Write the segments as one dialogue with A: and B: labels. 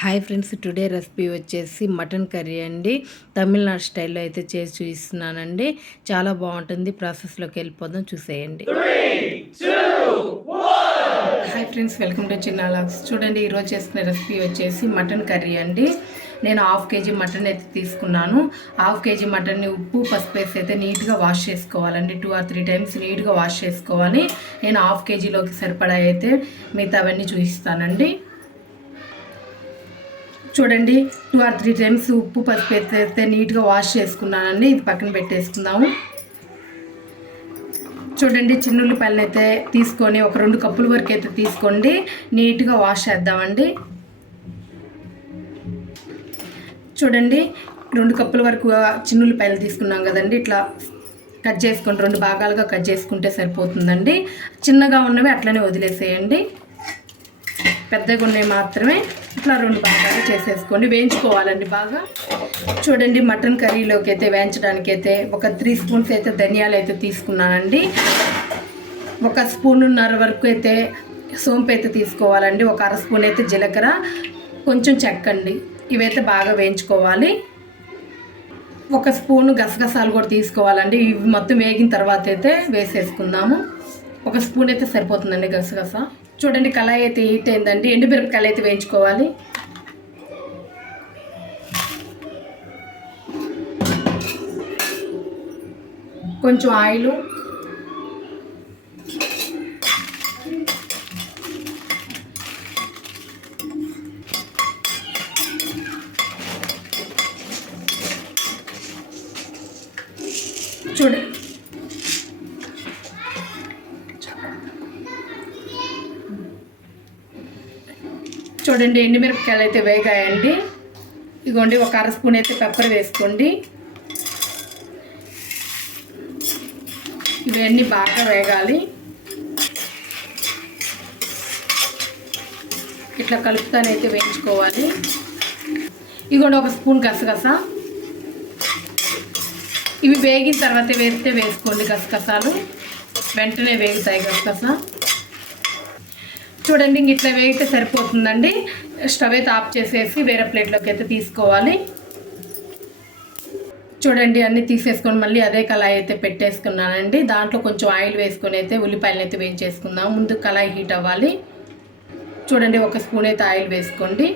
A: Hi friends today recipe వచ్చేసి mutton curry అండి. తమిళనాడు స్టైల్లో అయితే చేసి చూపిస్తున్నానండి. చాలా బాగుంటుంది. ప్రాసెస్లోకి వెళ్ళిపోదాం చూసేయండి. Hi friends welcome to Chinna vlogs చూడండి ఈరోజు చేసుకునే రెసిపీ వచ్చేసి మటన్ కర్రీ అండి. నేను హాఫ్ కేజీ మటన్ అయితే తీసుకున్నాను. హాఫ్ కేజీ మటన్ని ఉప్పు పసుపు వేసి అయితే నీట్గా వాష్ చేసుకోవాలండి. టూ ఆర్ త్రీ టైమ్స్ నీట్గా వాష్ చేసుకోవాలి. నేను హాఫ్ కేజీలోకి సరిపడా అయితే మిగతా అవన్నీ చూపిస్తానండి. చూడండి టూ ఆర్ త్రీ టైమ్స్ ఉప్పు పసుపు అయితే నీట్గా వాష్ చేసుకున్నానండి. ఇది పక్కన పెట్టేసుకుందాము. చూడండి చిన్నుల్లిపాయలను అయితే తీసుకొని ఒక రెండు కప్పుల వరకు అయితే తీసుకోండి. నీట్గా వాష్ చేద్దామండి. చూడండి రెండు కప్పుల వరకు చిన్నుల్లిపాయలు తీసుకున్నాం కదండి. ఇట్లా కట్ చేసుకొని రెండు భాగాలుగా కట్ చేసుకుంటే సరిపోతుందండి. చిన్నగా ఉన్నవి అట్లనే వదిలేసేయండి. పెద్దగా ఉన్నవి మాత్రమే. ఇట్లా రెండు భాగాలు చేసేసుకోండి. వేయించుకోవాలండి బాగా. చూడండి మటన్ కర్రీలోకి అయితే వేయించడానికి అయితే ఒక త్రీ స్పూన్స్ అయితే ధనియాలు అయితే తీసుకున్నానండి. ఒక స్పూన్న్నర వరకు అయితే సోంపు అయితే తీసుకోవాలండి. ఒక అర స్పూన్ అయితే జీలకర్ర. కొంచెం చెక్కండి. ఇవైతే బాగా వేయించుకోవాలి. ఒక స్పూను గసగసాలు కూడా తీసుకోవాలండి. ఇవి మొత్తం వేగిన తర్వాత అయితే వేసేసుకుందాము. ఒక స్పూన్ అయితే సరిపోతుందండి గసగస. చూడండి కళాయి అయితే హీట్ అయిందండి ఎండుమిరపకాయలు అయితే వేయించుకోవాలి. కొంచెం ఆయిలు చూడండి చూడండి ఎండుమిరపకాయలు అయితే వేగాయండి. ఇదిగోండి ఒక అర స్పూన్ అయితే పెప్పర్ వేసుకోండి. ఇవన్నీ బాగా వేగాలి. ఇట్లా కలుపుతానైతే వేయించుకోవాలి. ఇదిగోండి ఒక స్పూన్ గసగస. ఇవి వేగిన తర్వాత వేస్తే వేసుకోండి గసగసాలు. వెంటనే వేగుతాయి గసగస. చూడండి ఇంక ఇట్లా వేయితే సరిపోతుందండి. స్టవ్ అయితే ఆఫ్ చేసేసి వేరే ప్లేట్లోకి అయితే తీసుకోవాలి. చూడండి అన్నీ తీసేసుకొని మళ్ళీ అదే కళాయి అయితే పెట్టేసుకున్నానండి. దాంట్లో కొంచెం ఆయిల్ వేసుకొని అయితే ఉల్లిపాయలు అయితే వేయించేసుకుందాం. ముందు కళాయి హీట్ అవ్వాలి. చూడండి ఒక స్పూన్ అయితే ఆయిల్ వేసుకోండి.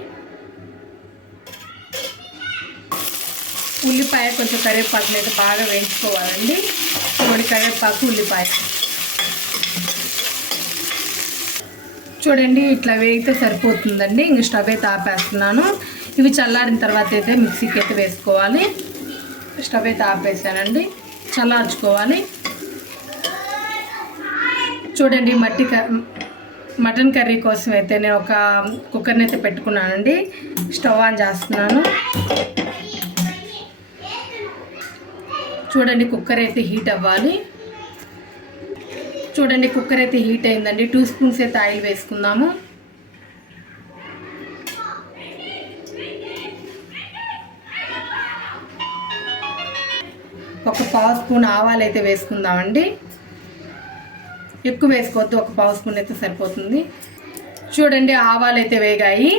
A: ఉల్లిపాయ కొంచెం కరివేపాకులు అయితే బాగా వేయించుకోవాలండి. చూడండి కరివేపాకు ఉల్లిపాయ. చూడండి ఇట్లా వేగితే సరిపోతుందండి. ఇంక స్టవ్ అయితే ఆపేస్తున్నాను. ఇవి చల్లారిన తర్వాత అయితే మిక్సీకి అయితే వేసుకోవాలి. స్టవ్ అయితే ఆపేసానండి. చల్లార్చుకోవాలి. చూడండి మట్టి మటన్ కర్రీ కోసం అయితే నేను ఒక కుక్కర్ని అయితే పెట్టుకున్నానండి. స్టవ్ ఆన్ చేస్తున్నాను. చూడండి కుక్కర్ అయితే హీట్ అవ్వాలి. చూడండి కుక్కర్ అయితే హీట్ అయిందండి. టూ స్పూన్స్ అయితే ఆయిల్ వేసుకుందాము. ఒక పావు స్పూన్ ఆవాలు అయితే వేసుకుందామండి. ఎక్కువ వేసుకోవద్దు ఒక పావు స్పూన్ అయితే సరిపోతుంది. చూడండి ఆవాలు అయితే వేగాయి.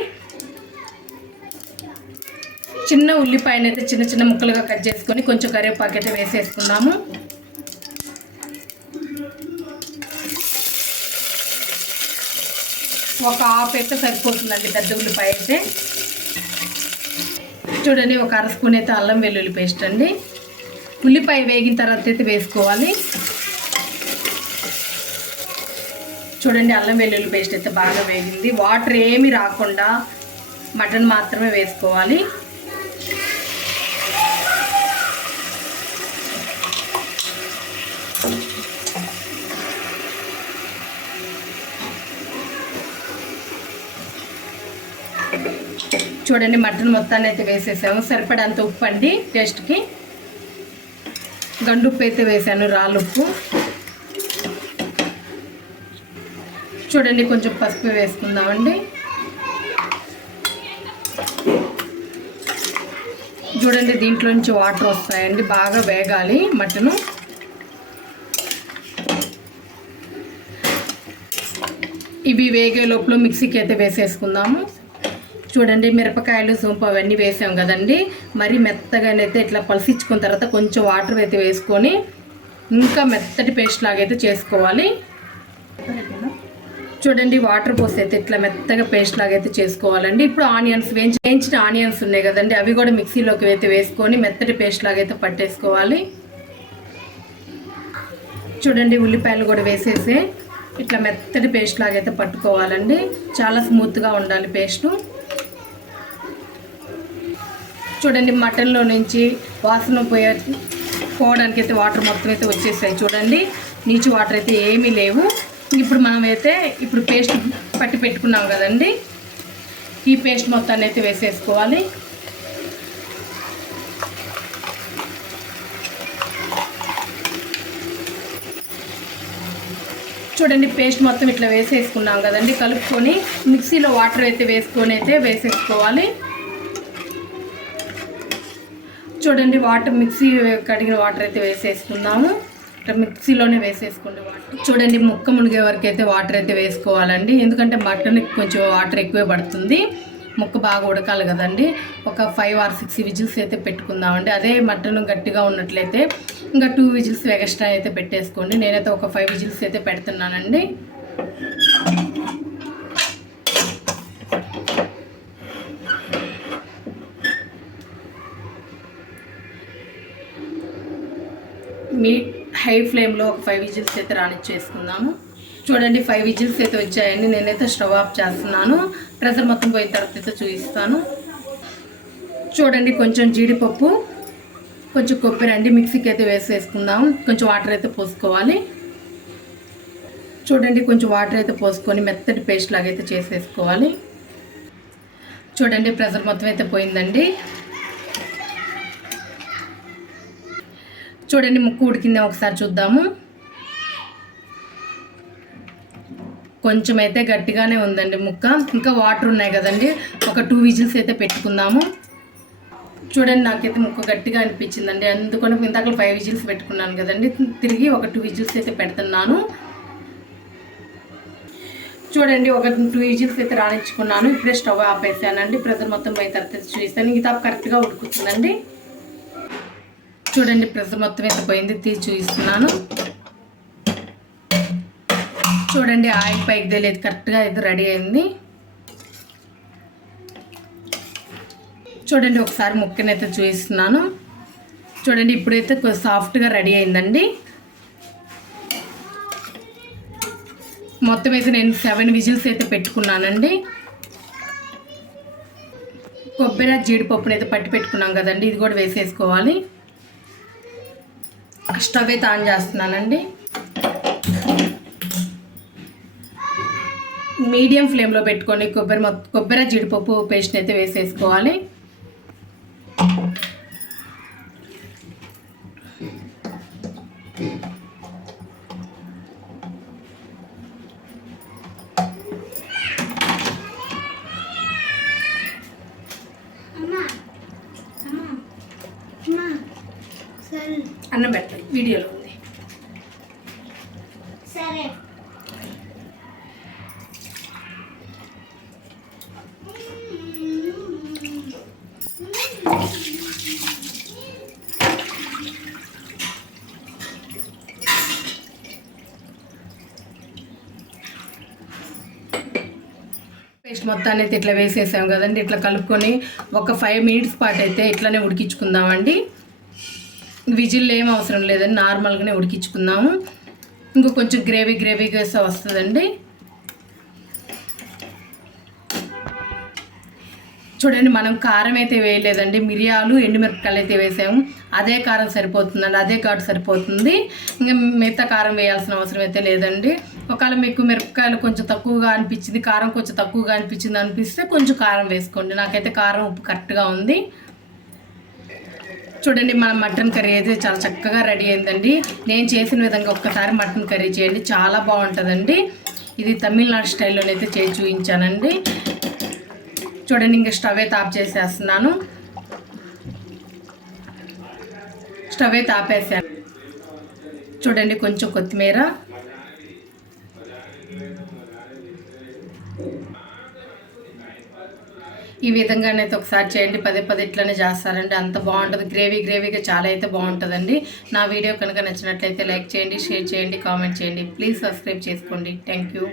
A: చిన్న ఉల్లిపాయనైతే చిన్న చిన్న ముక్కలుగా కట్ చేసుకొని కొంచెం కరివేపాకు అయితే వేసేసుకుందాము. ఒక హాఫ్ అయితే సరిపోతుందండి పెద్ద ఉల్లిపాయ అయితే. చూడండి ఒక అర స్పూన్ అయితే అల్లం వెల్లుల్లి పేస్ట్ అండి. ఉల్లిపాయ వేగిన తర్వాత అయితే వేసుకోవాలి. చూడండి అల్లం వెల్లుల్లి పేస్ట్ అయితే బాగా వేగింది. వాటర్ ఏమి రాకుండా మటన్ మాత్రమే వేసుకోవాలి. చూడండి మటన్ మొత్తాన్ని అయితే వేసేసాము. సరిపడంత ఉప్పు అండి టేస్ట్కి గండు ఉప్పు అయితే వేసాను రాళ్ళు ఉప్పు. చూడండి కొంచెం పసుపు వేసుకుందామండి. చూడండి దీంట్లో నుంచి వాటర్ వస్తాయండి బాగా వేగాలి మటను. ఇవి వేగే లోపల మిక్సీకి అయితే వేసేసుకుందాము. చూడండి మిరపకాయలు సోంపు అవన్నీ వేసాం కదండి. మరి మెత్తగానైతే ఇట్లా పలసించుకున్న తర్వాత కొంచెం వాటర్ అయితే వేసుకొని ఇంకా మెత్తటి పేస్ట్ లాగైతే చేసుకోవాలి. చూడండి వాటర్ పోసి అయితే ఇట్లా మెత్తగా పేస్ట్ లాగైతే చేసుకోవాలండి. ఇప్పుడు ఆనియన్స్ వేయించి వేయించిన ఆనియన్స్ ఉన్నాయి కదండి అవి కూడా మిక్సీలోకి అయితే వేసుకొని మెత్తటి పేస్ట్ లాగైతే పట్టేసుకోవాలి. చూడండి ఉల్లిపాయలు కూడా వేసేసి ఇట్లా మెత్తటి పేస్ట్ లాగైతే పట్టుకోవాలండి. చాలా స్మూత్గా ఉండాలి పేస్టు. చూడండి మటన్లో నుంచి వాసన పోయే పోవడానికి అయితే వాటర్ మొత్తం అయితే వచ్చేసాయి చూడండి. నీచు వాటర్ అయితే ఏమీ లేవు. ఇప్పుడు మనమైతే ఇప్పుడు పేస్ట్ పట్టి పెట్టుకున్నాం కదండి. ఈ పేస్ట్ మొత్తాన్ని అయితే వేసేసుకోవాలి. చూడండి పేస్ట్ మొత్తం ఇట్లా వేసేసుకున్నాం కదండి. కలుపుకొని మిక్సీలో వాటర్ అయితే వేసుకొని అయితే వేసేసుకోవాలి. చూడండి వాటర్ మిక్సీ కడిగిన వాటర్ అయితే వేసేసుకుందాము. ఇట్లా మిక్సీలోనే వేసేసుకోండి వాటర్. చూడండి ముక్క మునిగే వరకు అయితే వాటర్ అయితే వేసుకోవాలండి. ఎందుకంటే మటన్ కొంచెం వాటర్ ఎక్కువే పడుతుంది. ముక్క బాగా ఉడకాలి కదండి. ఒక ఫైవ్ ఆర్ సిక్స్ విజిల్స్ అయితే పెట్టుకుందామండి. అదే మటన్ గట్టిగా ఉన్నట్లయితే ఇంకా టూ విజిల్స్ ఎక్స్ట్రా అయితే పెట్టేసుకోండి. నేనైతే ఒక ఫైవ్ విజిల్స్ అయితే పెడుతున్నానండి. మీ హై ఫ్లేమ్లో ఒక ఫైవ్ విజిల్స్ అయితే రానిచ్చేసుకుందాము. చూడండి ఫైవ్ విజిల్స్ అయితే వచ్చాయండి. నేనైతే స్టవ్ ఆఫ్ చేస్తున్నాను. ప్రెషర్ మొత్తం పోయిన తర్వాత అయితే చూపిస్తాను. చూడండి కొంచెం జీడిపప్పు కొంచెం కొబ్బరి అండి మిక్సీకి అయితే వేసేసుకుందాము. కొంచెం వాటర్ అయితే పోసుకోవాలి. చూడండి కొంచెం వాటర్ అయితే పోసుకొని మెత్తటి పేస్ట్ లాగైతే చేసేసుకోవాలి. చూడండి ప్రెషర్ మొత్తం అయితే పోయిందండి. చూడండి ముక్కు ఉడికిందే ఒకసారి చూద్దాము. కొంచెం అయితే గట్టిగానే ఉందండి ముక్క. ఇంకా వాటర్ ఉన్నాయి కదండి. ఒక టూ విజిల్స్ అయితే పెట్టుకుందాము. చూడండి నాకైతే ముక్క గట్టిగా అనిపించిందండి. అందుకని ఇందాక ఫైవ్ విజిల్స్ పెట్టుకున్నాను కదండి. తిరిగి ఒక టూ విజిల్స్ అయితే పెడుతున్నాను. చూడండి ఒక టూ విజిల్స్ అయితే రాణించుకున్నాను ఇప్పుడే స్టవ్ ఆపేసానండి. ప్రెజర్ మొత్తం పోయిన తర్వాత చూస్తాను. ఇది కరెక్ట్గా ఉడుకుతుందండి. చూడండి ప్రెషర్ మొత్తం అయితే పోయింది తీసి చూపిస్తున్నాను. చూడండి ఆయిల్ పైకి తెలియదు కరెక్ట్గా అయితే రెడీ అయింది. చూడండి ఒకసారి ముక్కనైతే చూపిస్తున్నాను. చూడండి ఇప్పుడైతే కొంచెం సాఫ్ట్గా రెడీ అయిందండి. మొత్తం అయితే నేను సెవెన్ విజిల్స్ అయితే పెట్టుకున్నానండి. కొబ్బరి జీడిపప్పునైతే అయితే పట్టి పెట్టుకున్నాం కదండి ఇది కూడా వేసేసుకోవాలి. స్టవ్ అయితే ఆన్ చేస్తున్నానండి. మీడియం ఫ్లేమ్లో పెట్టుకొని కొబ్బరి మొత్తం కొబ్బరి జీడిపప్పు పేస్ట్ అయితే వేసేసుకోవాలి. అన్నం పెట్టండి వీడియోలో ఉంది.
B: సరే.
A: పేస్ట్ మొత్తాన్ని అయితే ఇట్లా వేసేసాం కదండి. ఇట్లా కలుపుకొని ఒక ఫైవ్ మినిట్స్ పాటు అయితే ఇట్లానే ఉడికించుకుందామండి. విజిల్ ఏం అవసరం లేదండి నార్మల్గానే ఉడికించుకుందాము. ఇంకో కొంచెం గ్రేవీ గ్రేవీగా వేస్తే వస్తుందండి. చూడండి మనం కారం అయితే వేయలేదండి. మిరియాలు ఎండుమిరపకాయలు అయితే వేసాము. అదే కారం సరిపోతుందండి. అదే ఘాటు సరిపోతుంది. ఇంకా మిగతా కారం వేయాల్సిన అవసరం అయితే లేదండి. ఒకవేళ మీకు మిరపకాయలు కొంచెం తక్కువగా అనిపించింది కారం కొంచెం తక్కువగా అనిపించింది అనిపిస్తే కొంచెం కారం వేసుకోండి. నాకైతే కారం ఉప్పు కరెక్ట్గా ఉంది. చూడండి మన మటన్ కర్రీ అయితే చాలా చక్కగా రెడీ అయిందండి. నేను చేసిన విధంగా ఒక్కసారి మటన్ కర్రీ చేయండి చాలా బాగుంటుందండి. ఇది తమిళనాడు స్టైల్లోనైతే చేసి చూపించానండి. చూడండి ఇంకా స్టవ్ అయితే ఆఫ్ చేసేస్తున్నాను. స్టవ్ అయితే ఆపేసాను చూడండి కొంచెం కొత్తిమీర. ఈ విధంగానైతే ఒకసారి చేయండి. పదే పదే ఇట్లనే చేస్తారండి. అంత బాగుంటుంది. గ్రేవీ గ్రేవీగా చాలా అయితే బాగుంటుందండి. నా వీడియో కనుక నచ్చినట్లయితే లైక్ చేయండి షేర్ చేయండి కామెంట్ చేయండి. ప్లీజ్ సబ్స్క్రైబ్ చేసుకోండి. Thank you.